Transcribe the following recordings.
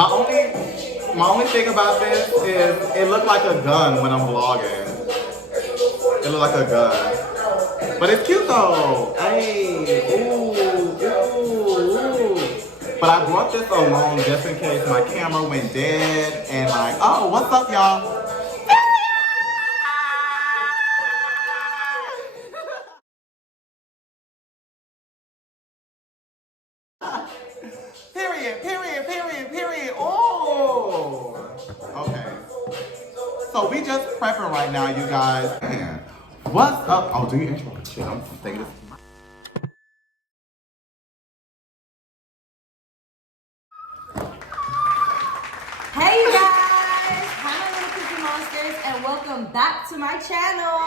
My only thing about this is it looked like a gun when I'm vlogging. It looked like a gun. But it's cute though. Hey, ooh. But I brought this along just in case my camera went dead and like, oh, what's up, y'all? Period. Oh, okay. So we just prepping right now, you guys. Man, what's up? Oh, do you intro? Shit, I'm thinking this. Hey you guys! Hi my little cookie monsters and welcome back to my channel.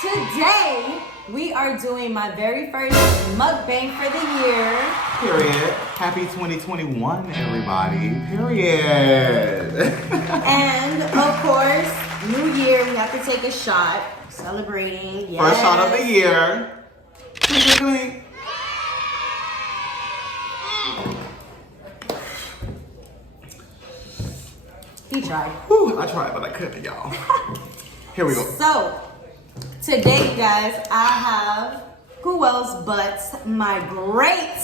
Today we are doing my very first mukbang for the year. Period. Happy 2021, everybody. Period. And of course, New Year, we have to take a shot. Celebrating. Yes. First shot of the year. He tried. Whew, I tried, but I couldn't, y'all. Here we go. So, today, you guys, I have who else but my great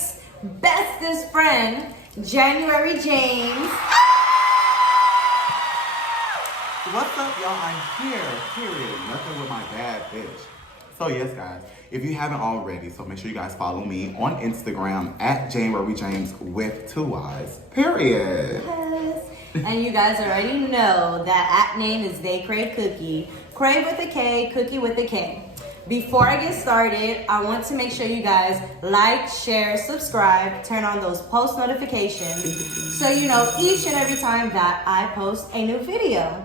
bestest friend, Januaryy James. What's up, y'all? I'm here. Period. Nothing with my bad bitch. So yes, guys, if you haven't already, so make sure you guys follow me on Instagram at Januaryy James with 2 Y's. Period. Yes. And you guys already know that app name is They Crave Kookie. Crave with a K, Kookie with a K. Before I get started, I want to make sure you guys like, share, subscribe, turn on those post notifications so you know each and every time that I post a new video.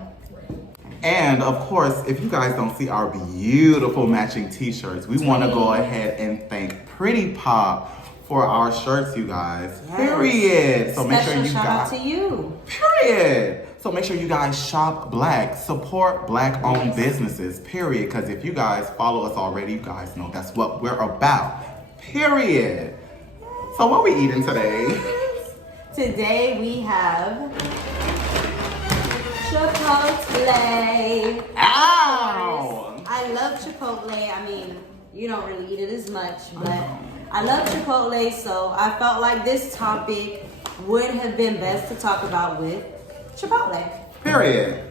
And of course, if you guys don't see our beautiful matching t-shirts, we want to go ahead and thank Pretty Pop for our shirts, you guys. Yes. Period. So make sure Special you shout guys. out to you. Period. So make sure you guys shop black, support black-owned businesses. Period. Because if you guys follow us already, you guys know that's what we're about. Period. So what we eating today? Today we have Chipotle. Ow! I love Chipotle. I mean, you don't really eat it as much, but I love Chipotle, so I felt like this topic would have been best to talk about with Chipotle. Period.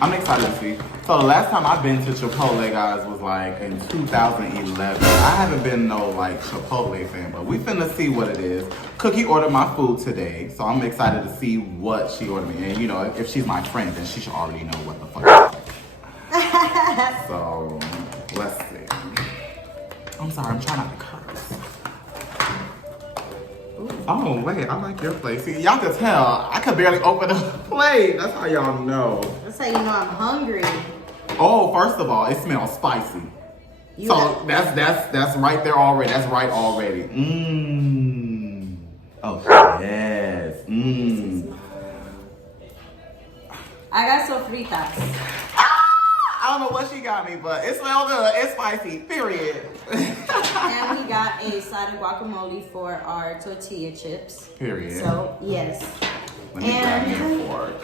I'm excited to see. So the last time I've been to Chipotle, guys, was like in 2011. I haven't been no like Chipotle fan, but we finna see what it is. Kookie ordered my food today, so I'm excited to see what she ordered me. And you know, if she's my friend, then she should already know what the fuck. So let's see. I'm sorry, I'm trying not to curse. Oh wait, I like your plate. See, y'all can tell I could barely open the plate. That's how y'all know. That's how you know I'm hungry. Oh, first of all, it smells spicy. So that's right there already. That's right already. Mmm. Oh yes. Mmm. I got sofritas. I don't know what she got me, but it smells good. It's spicy. Period. And we got a side of guacamole for our tortilla chips. Period. So yes. Let me grab me a fork.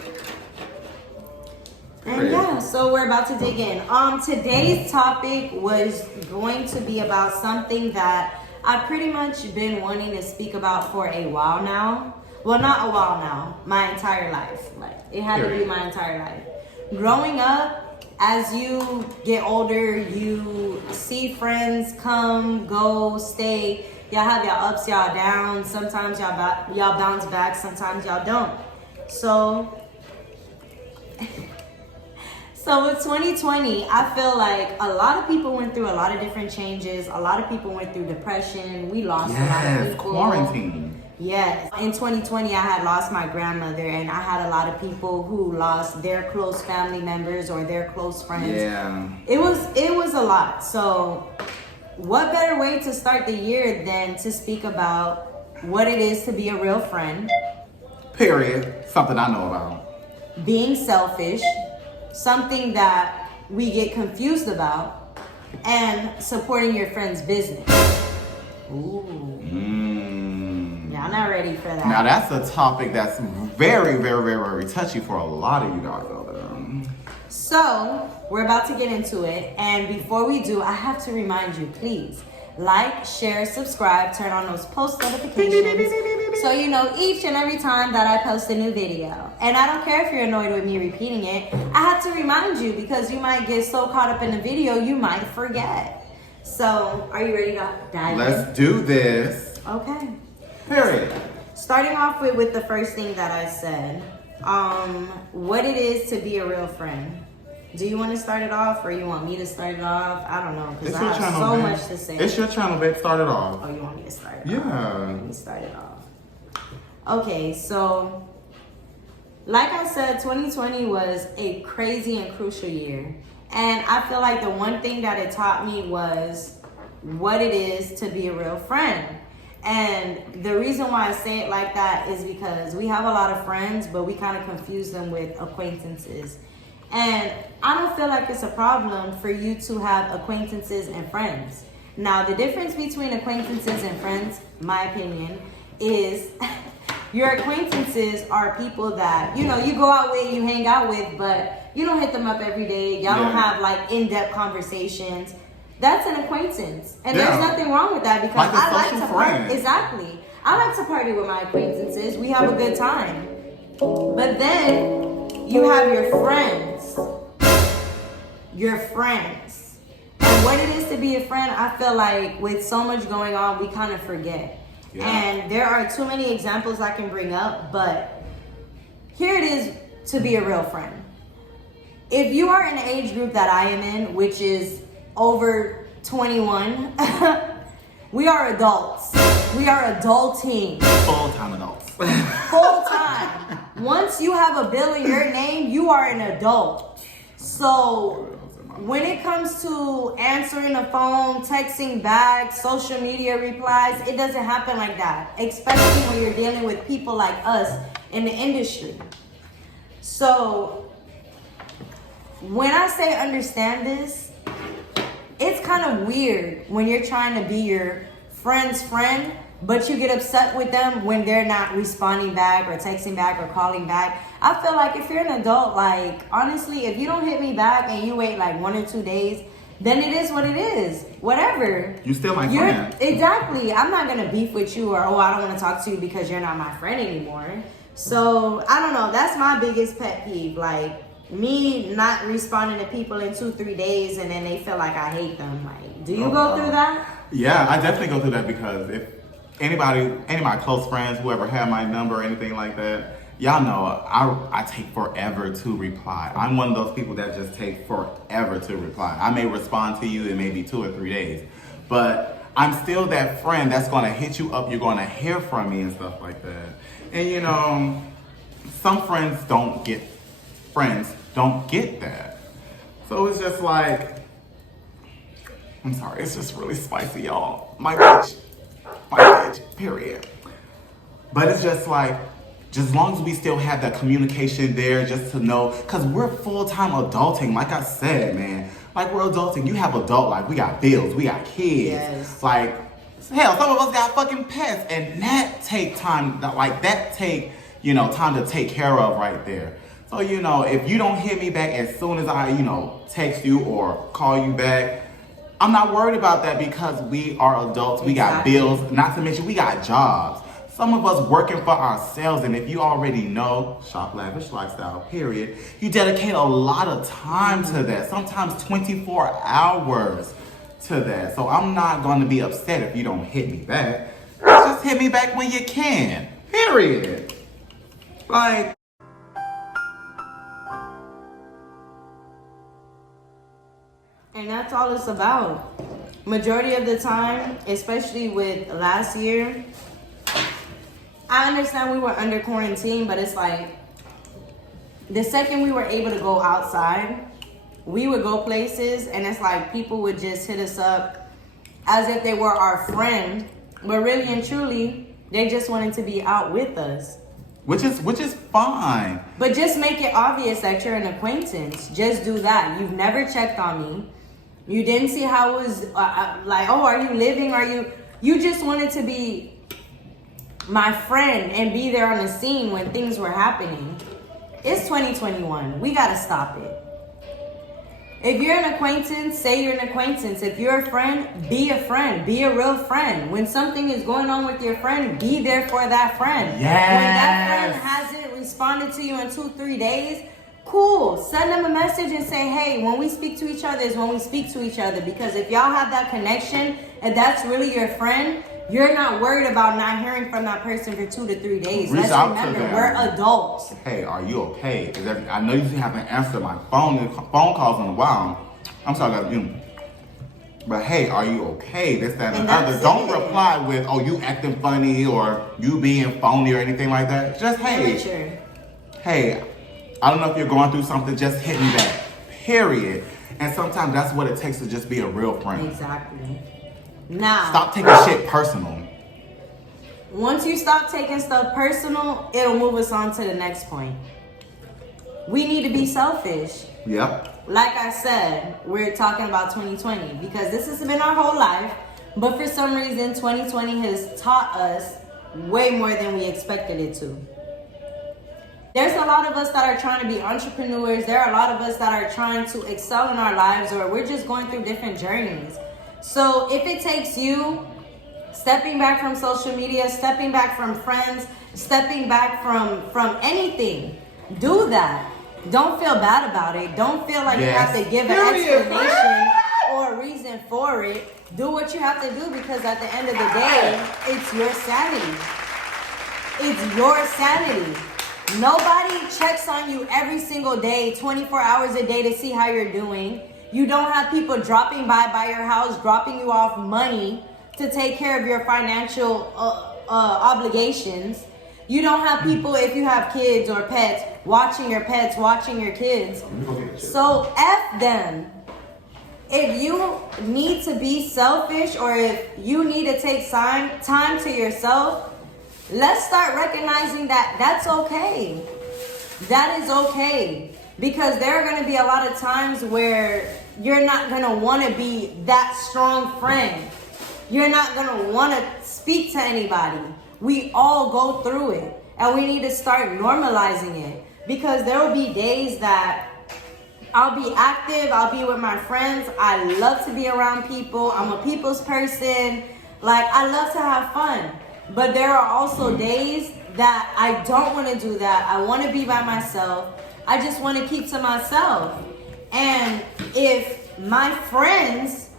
And yeah, so we're about to dig in. Today's topic was going to be about something that I've pretty much been wanting to speak about for a while now. Well, not a while now, my entire life. Like, it had to be my entire life. Growing up, as you get older, you see friends come, go, stay. Y'all have y'all ups, y'all downs. Sometimes y'all bounce back, sometimes y'all don't. So with 2020, I feel like a lot of people went through a lot of different changes. A lot of people went through depression. We lost a lot of people. Quarantine. Yes. In 2020, I had lost my grandmother, and I had a lot of people who lost their close family members or their close friends. Yeah. It was a lot. So what better way to start the year than to speak about what it is to be a real friend? Period. Something I know about. Being selfish, something that we get confused about, and supporting your friend's business. Ooh. Y'all not ready for that. Now that's a topic that's very, very, very, very touchy for a lot of you guys out there. So, we're about to get into it. And before we do, I have to remind you, please, like, share, subscribe, turn on those post notifications so you know each and every time that I post a new video. And I don't care if you're annoyed with me repeating it. I have to remind you because you might get so caught up in the video, you might forget. So, are you ready to dive in? Let's do this. Okay. Period. Starting off with the first thing that I said, what it is to be a real friend. Do you want to start it off or you want me to start it off? I don't know because I have channel, so babe. much to say. It's your channel, babe. Start it off. Oh, you want me to start it off? Yeah. Let me start it off. Okay, so like I said, 2020 was a crazy and crucial year. And I feel like the one thing that it taught me was what it is to be a real friend. And the reason why I say it like that is because we have a lot of friends, but we kind of confuse them with acquaintances. And I don't feel like it's a problem for you to have acquaintances and friends. Now, the difference between acquaintances and friends, my opinion, is your acquaintances are people that, you know, you go out with, you hang out with, but you don't hit them up every day. Y'all don't have like in-depth conversations. That's an acquaintance. And there's nothing wrong with that because like I like to party. Exactly. I like to party with my acquaintances. We have a good time. But then you have your friends. Your friends. And what it is to be a friend, I feel like with so much going on, we kind of forget. Yeah. And there are too many examples I can bring up, but here it is to be a real friend. If you are in the age group that I am in, which is over 21, we are adults. We are adulting. Full-time adults. Full-time. Once you have a bill in your name, you are an adult. So when it comes to answering the phone, texting back, social media replies, it doesn't happen like that, especially when you're dealing with people like us in the industry. So when I say understand this, it's kind of weird when you're trying to be your friend's friend, but you get upset with them when they're not responding back or texting back or calling back. I feel like if you're an adult, like, honestly, if you don't hit me back and you wait like 1 or 2 days, then it is what it is. Whatever. You still my friend. Exactly. I'm not going to beef with you or, oh, I don't want to talk to you because you're not my friend anymore. So, I don't know. That's my biggest pet peeve. Like, me not responding to people in 2-3 days and then they feel like I hate them. Like, do you go through that? Yeah, I definitely go through that because if any of my close friends, whoever had my number or anything like that, y'all know I take forever to reply. I'm one of those people that just take forever to reply. I may respond to you in maybe 2 or 3 days, but I'm still that friend that's gonna hit you up. You're gonna hear from me and stuff like that. And you know, some friends don't get that. So it's just like, I'm sorry, it's just really spicy, y'all. My bitch, period. But it's just like, just as long as we still have that communication there, just to know, because we're full-time adulting, like I said, man. Like, we're adulting. You have adult life. We got bills. We got kids. Yes. Like, hell, some of us got fucking pets. And that take time, time to take care of right there. So, you know, if you don't hit me back as soon as I, text you or call you back, I'm not worried about that because we are adults. We got bills. Not to mention, we got jobs. Some of us working for ourselves, and if you already know, Shop Lavish Lifestyle, period, you dedicate a lot of time to that, sometimes 24 hours to that. So I'm not going to be upset if you don't hit me back. Just hit me back when you can, period. Like, and that's all it's about. Majority of the time, especially with last year, I understand we were under quarantine, but it's like the second we were able to go outside, we would go places and it's like people would just hit us up as if they were our friend, but really and truly, they just wanted to be out with us. Which is fine. But just make it obvious that you're an acquaintance. Just do that. You've never checked on me. You didn't see how it was like, oh, are you living? You just wanted to be my friend and be there on the scene when things were happening. It's 2021. We gotta stop it. If you're an acquaintance, say you're an acquaintance. If you're a friend, be a friend. Be a real friend. When something is going on with your friend, be there for that friend. Yes. When that friend hasn't responded to you in 2-3 days, cool. Send them a message and say, hey, when we speak to each other is when we speak to each other. Because if y'all have that connection and that's really your friend, you're not worried about not hearing from that person for 2 to 3 days. Reach Let's out remember, to them. we're adults. Hey, are you okay? Because I know you haven't answered my phone calls in a while. I'm sorry, guys, you. But hey, are you okay? This, that, and the other. Don't reply with, oh, you acting funny or you being phony or anything like that. Just, hey, hey, I don't know if you're going through something, just hit me back. Period. And sometimes that's what it takes to just be a real friend. Exactly. Now, stop taking shit personal. Once you stop taking stuff personal, it'll move us on to the next point. We need to be selfish. Yep. Like I said, we're talking about 2020 because this has been our whole life. But for some reason, 2020 has taught us way more than we expected it to. There's a lot of us that are trying to be entrepreneurs. There are a lot of us that are trying to excel in our lives, or we're just going through different journeys. So if it takes you stepping back from social media, stepping back from friends, stepping back from anything, do that. Don't feel bad about it. Don't feel like you have to give an explanation or a reason for it. Do what you have to do because at the end of the day, it's your sanity. It's your sanity. Nobody checks on you every single day, 24 hours a day to see how you're doing. You don't have people dropping by your house, dropping you off money to take care of your financial obligations. You don't have people, if you have kids or pets, watching your pets, watching your kids. So F them. If you need to be selfish or if you need to take time to yourself, let's start recognizing that that's okay. That is okay. Because there are going to be a lot of times where you're not going to want to be that strong friend. You're not going to want to speak to anybody. We all go through it. And we need to start normalizing it. Because there will be days that I'll be active. I'll be with my friends. I love to be around people. I'm a people's person. Like, I love to have fun. But there are also days that I don't want to do that. I want to be by myself. I just want to keep to myself. And if my friends,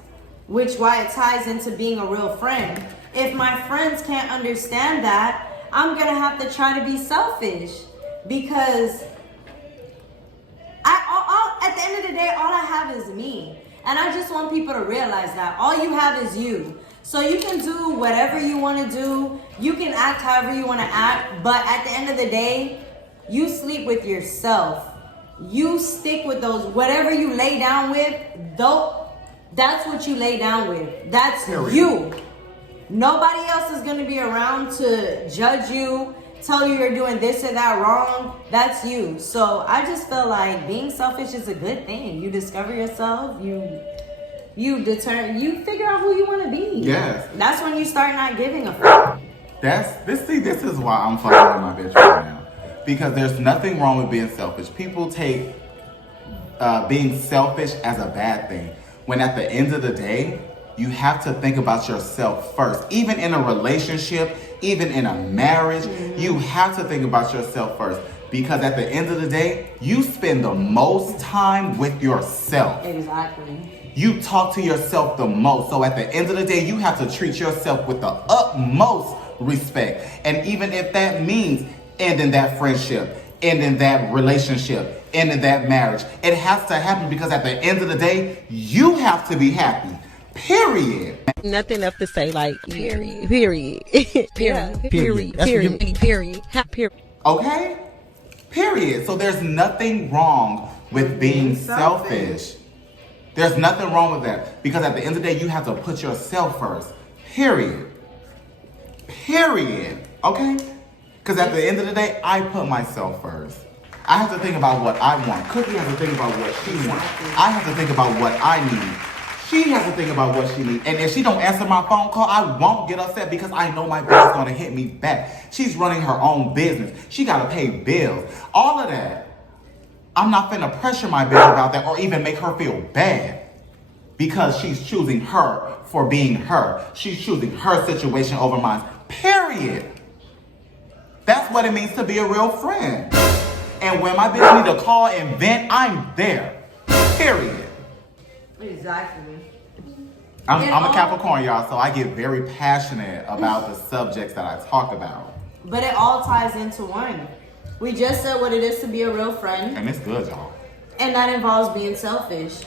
which why it ties into being a real friend, if my friends can't understand that, I'm going to have to try to be selfish. Because at the end of the day, all I have is me. And I just want people to realize that all you have is you. So you can do whatever you want to do. You can act however you want to act. But at the end of the day, you sleep with yourself. You stick with those, whatever you lay down with, though, that's what you lay down with. That's you. Nobody else is going to be around to judge you, tell you you're doing this or that wrong. That's you. So I just feel like being selfish is a good thing. You discover yourself. You figure out who you want to be. Yes. That's when you start not giving a fuck. This is why I'm fucking with my bitch right now. Because there's nothing wrong with being selfish. People take being selfish as a bad thing. When at the end of the day, you have to think about yourself first. Even in a relationship, even in a marriage, you have to think about yourself first. Because at the end of the day, you spend the most time with yourself. Exactly. You talk to yourself the most. So at the end of the day, you have to treat yourself with the utmost respect. And even if that means ending that friendship, ending that relationship, ending that marriage, it has to happen because at the end of the day, you have to be happy. Period. Nothing else to say, like, Period. Period. Period. Okay? Period. So there's nothing wrong with being selfish. There's nothing wrong with that. Because at the end of the day, you have to put yourself first. Period. Period. Okay? Because at the end of the day, I put myself first. I have to think about what I want. Cookie has to think about what she wants. I have to think about what I need. She has to think about what she needs. And if she don't answer my phone call, I won't get upset because I know my bitch is gonna hit me back. She's running her own business. She gotta pay bills. All of that. I'm not finna pressure my bitch about that or even make her feel bad. Because she's choosing her for being her. She's choosing her situation over mine. Period. That's what it means to be a real friend. And when my bitch need to call and vent, I'm there. Period. Exactly. I'm a Capricorn, y'all, so I get very passionate about the subjects that I talk about. But it all ties into one. We just said what it is to be a real friend. And it's good, y'all. And that involves being selfish.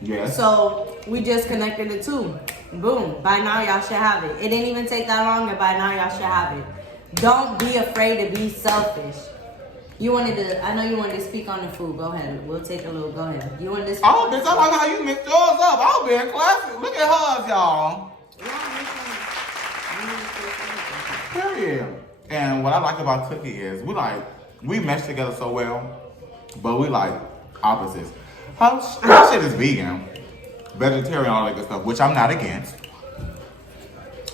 Yes. So we just connected the two. Boom. By now y'all should have it. It didn't even take that long, and by now y'all should have it. Don't be afraid to be selfish. I know you wanted to speak on the food. Go ahead. We'll take a little. Go ahead. You wanted to speak? Oh, bitch, I like how you mixed yours up. I'm being classic. Look at hers, y'all. Period. And what I like about Kookie is we mesh together so well, but we like opposites. Her shit is vegan, vegetarian, all that good stuff, which I'm not against.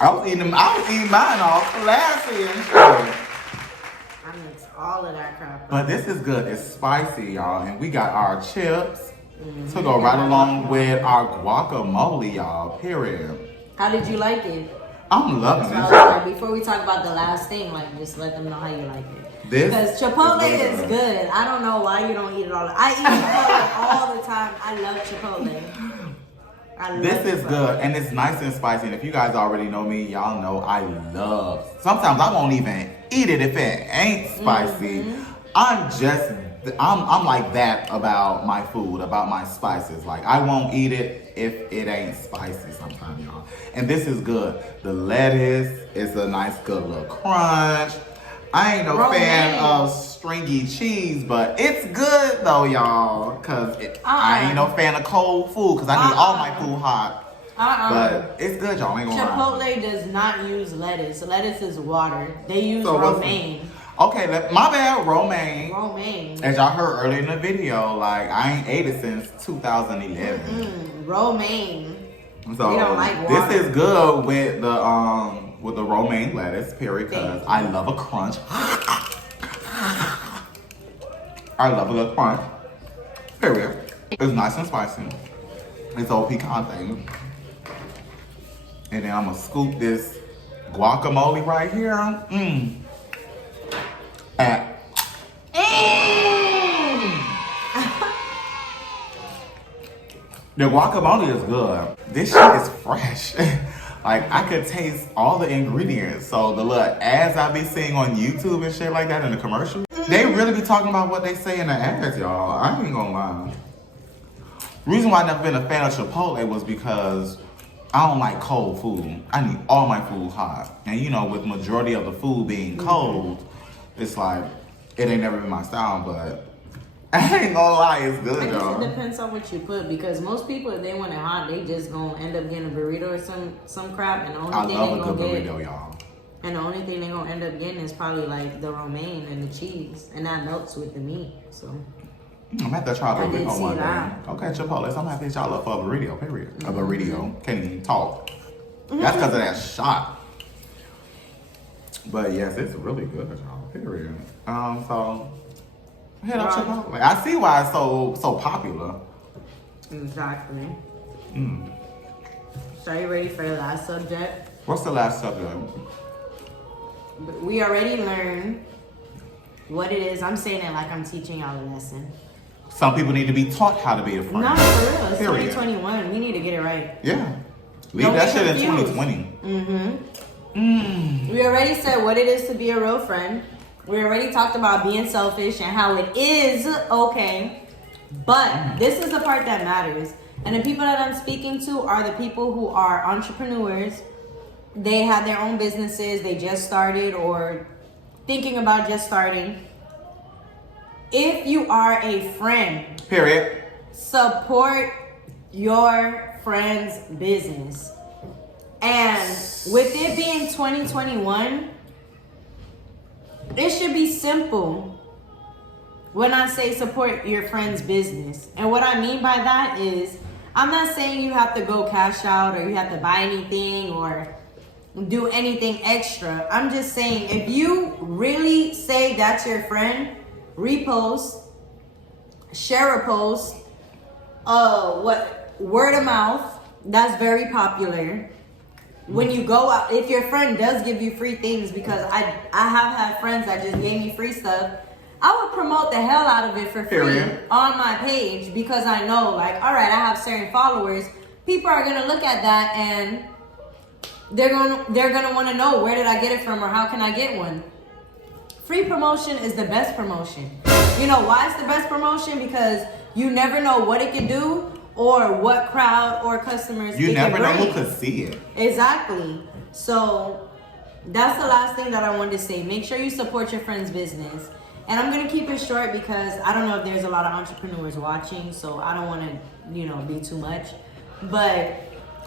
I was eating mine all classy and shit. I mix all of that crap up. But this is good. It's spicy, y'all. And we got our chips to go right along with our guacamole, y'all. Period. How did you like it? I'm loving So this. before we talk about the last thing, just let them know how you like it. This Because Chipotle is good. I don't know why you don't eat it all. I eat Chipotle all the time. I love Chipotle. This is good, and it's nice and spicy. And if you guys already know me, y'all know I love. Sometimes I won't even eat it if it ain't spicy. I'm like that about my food, about my spices. Like I won't eat it if it ain't spicy sometimes, y'all. And this is good. The lettuce is a nice, good little crunch. I ain't no fan of stringy cheese, but it's good though, y'all. Cause I ain't no fan of cold food, cause I need all my food hot. But it's good, y'all. Ain't gonna lie. Chipotle does not use lettuce. Lettuce is water. They use romaine. Okay, my bad, romaine. Romaine. As y'all heard earlier in the video, I ain't ate it since 2011. Romaine. So we don't like water. This is good with the romaine lettuce, period, because I love a crunch. I love a good crunch, period. It's nice and spicy. It's old picante. And then I'm gonna scoop this guacamole right here. The guacamole is good. This shit is fresh. I could taste all the ingredients. So the little ads I be seeing on YouTube and shit like that in the commercials, they really be talking about what they say in the ads, y'all. I ain't gonna lie. Reason why I never been a fan of Chipotle was because I don't like cold food. I need all my food hot. And with majority of the food being cold, it's it ain't never been my style, but I ain't gonna lie, it's good, y'all. It depends on what you put, because most people, if they want it hot, they just gonna end up getting a burrito or some crap, and the only thing they gonna get, burrito, y'all. And the only thing they gonna end up getting is probably the romaine and the cheese, and that melts with the meat. So I'm gonna have to try a burrito one day. that. Okay, Chipotle, so I'm gonna have to hit y'all up for a burrito, period. A burrito. Can't even talk. That's because of that shot. But yes, it's really good, y'all, period. So hit up Chipotle. I see why it's so popular. Exactly. So are you ready for the last subject? What's the last subject? We already learned what it is. I'm saying it like I'm teaching y'all a lesson. Some people need to be taught how to be a friend. No, for real. It's period. 2021. We need to get it right. Yeah. Leave that shit in 2020. We already said what it is to be a real friend. We already talked about being selfish and how it is okay. But this is the part that matters. And the people that I'm speaking to are the people who are entrepreneurs. They have their own businesses. They just started or thinking about just starting. If you are a friend, period, support your friend's business. And with it being 2021, it should be simple when I say support your friend's business. And what I mean by that is, I'm not saying you have to go cash out or you have to buy anything or do anything extra. I'm just saying, if you really say that's your friend, repost, share a post, word of mouth, that's very popular. When you go out, if your friend does give you free things, because I have had friends that just gave me free stuff, I would promote the hell out of it for free on my page, because I know, like, all right, I have certain followers. People are gonna look at that and they're gonna want to know, where did I get it from, or how can I get one? Free promotion is the best promotion. You know why it's the best promotion? Because you never know what it can do or what crowd or customers you it never can know bring. who could see it. Exactly. So that's the last thing that I wanted to say. Make sure you support your friend's business. And I'm gonna keep it short because I don't know if there's a lot of entrepreneurs watching, so I don't want to, be too much. But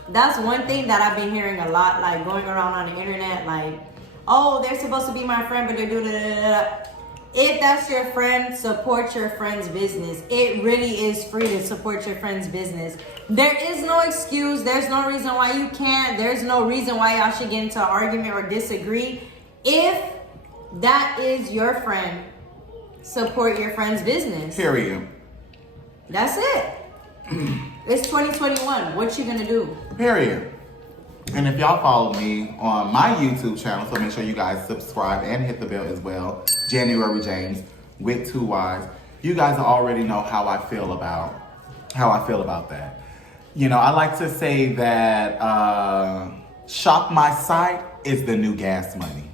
that's one thing that I've been hearing a lot, like going around on the internet, like, oh, they're supposed to be my friend, but they're doing it. If that's your friend, support your friend's business. It really is free to support your friend's business. There is no excuse. There's no reason why you can't. There's no reason why y'all should get into an argument or disagree. If that is your friend, support your friend's business. Period. That's it. It's 2021. What you gonna do? Period. And if y'all follow me on my YouTube channel, so make sure you guys subscribe and hit the bell as well. Januaryy James with 2 Y's. You guys already know how I feel about that. I like to say that shop my site is the new gas money.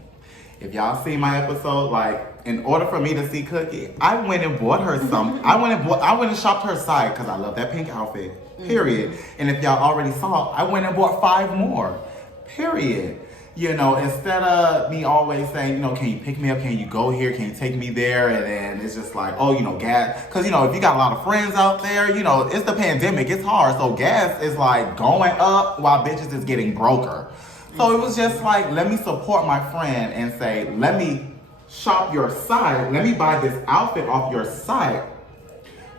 If y'all see my episode, like, in order for me to see Kookie, I went and bought her some. I went and shopped her site because I love that pink outfit. Period. And if y'all already saw, I went and bought 5 more. Period. Instead of me always saying, can you pick me up? Can you go here? Can you take me there? And then it's just like, gas. Because, if you got a lot of friends out there, it's the pandemic. It's hard. So gas is like going up while bitches is getting broker. So it was just like, let me support my friend and say, let me shop your site. Let me buy this outfit off your site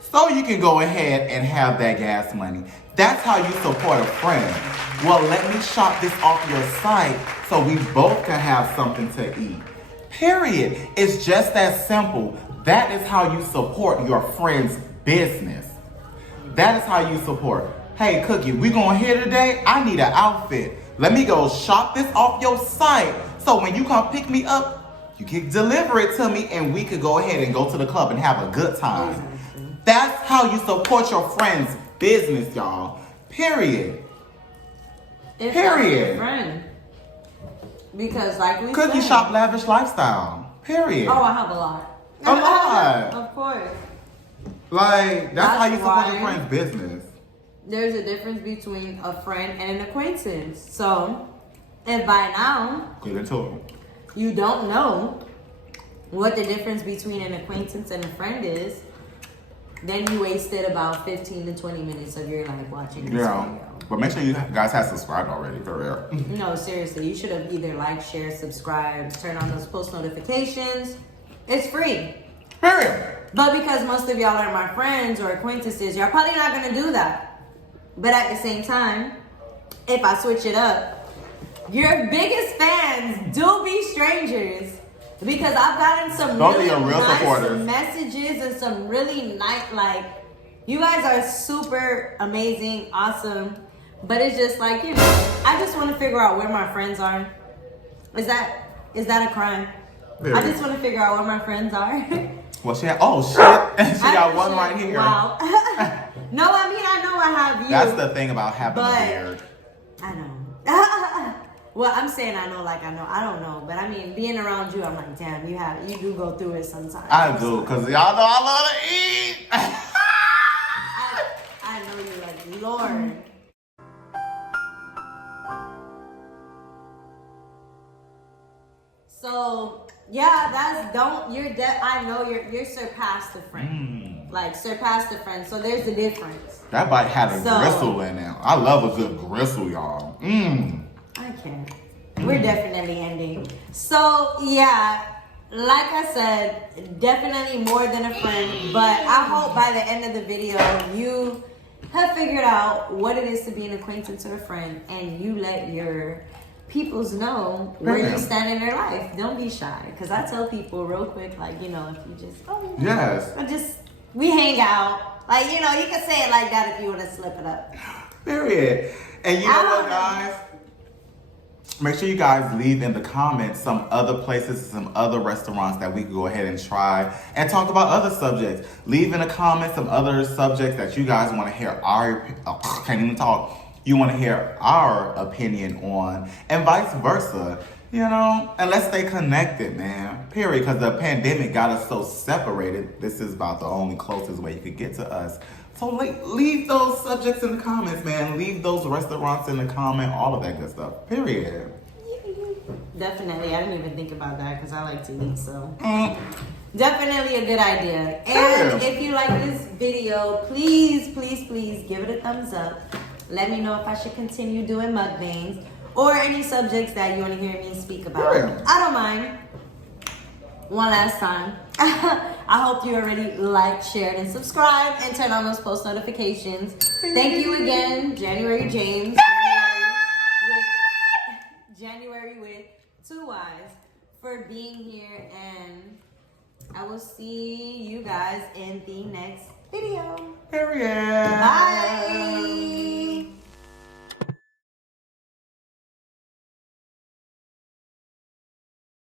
so you can go ahead and have that gas money. That's how you support a friend. Well, let me shop this off your site so we both can have something to eat. Period. It's just that simple. That is how you support your friend's business. That is how you support. Hey, Kookie, we going here today? I need an outfit. Let me go shop this off your site so when you come pick me up, you can deliver it to me and we could go ahead and go to the club and have a good time. That's how you support your friend's business, y'all. Period. If Period. That's your friend. Because like we Kookie said, shop lavish lifestyle. Period. Oh, I have a lot. A lot. Of course. Like, that's how you support why your friend's business. There's a difference between a friend and an acquaintance. So, if by now Get into it. you don't know what the difference between an acquaintance and a friend is, then you wasted about 15 to 20 minutes of your life watching this video. But make sure you guys have subscribed already, for real. No, seriously, you should have either liked, shared, subscribed, turn on those post notifications. It's free. Period. But because most of y'all are my friends or acquaintances, y'all probably not gonna do that. But at the same time, if I switch it up, your biggest fans do be strangers. Because I've gotten some really nice supporters. Messages and some really nice, like, you guys are super amazing, awesome. But it's just like, I just want to figure out where my friends are. Is that a crime? Really? I just want to figure out where my friends are. Well, she got one right here. Wow. No, I know I have you. That's the thing about having a beard. I know. Well, I'm saying I know, like I know. I don't know. But I mean, being around you, I'm like, damn, you do go through it sometimes. I do, because y'all know I love to eat. I know you like, Lord. So, yeah, I know you're surpassed a friend. Like, surpassed a friend. So there's a difference. That bite had a gristle in it. I love a good gristle, y'all. I can't. We're definitely ending. So, yeah, like I said, definitely more than a friend. But I hope by the end of the video, you have figured out what it is to be an acquaintance or a friend, and you let your peoples know where you stand in their life. Don't be shy, because I tell people real quick, like, if you just, we hang out. Like, you can say it like that if you want to slip it up. Period. And you know what, guys? Make sure you guys leave in the comments some other places, some other restaurants that we could go ahead and try and talk about other subjects. Leave in the comments some other subjects that you guys want to hear you want to hear our opinion on, and vice versa. And let's stay connected, man. Period. Because the pandemic got us so separated. This is about the only closest way you could get to us. So leave those subjects in the comments, man. Leave those restaurants in the comment, all of that good stuff. Period. Definitely. I didn't even think about that because I like to eat, so. Definitely a good idea. And if you like this video, please, please, please give it a thumbs up. Let me know if I should continue doing mukbangs or any subjects that you want to hear me speak about. I don't mind. One last time. I hope you already liked, shared, and subscribed, and turn on those post notifications. Thank you again, Januaryy James. Januaryy with 2 Y's, for being here, and I will see you guys in the next video. Period.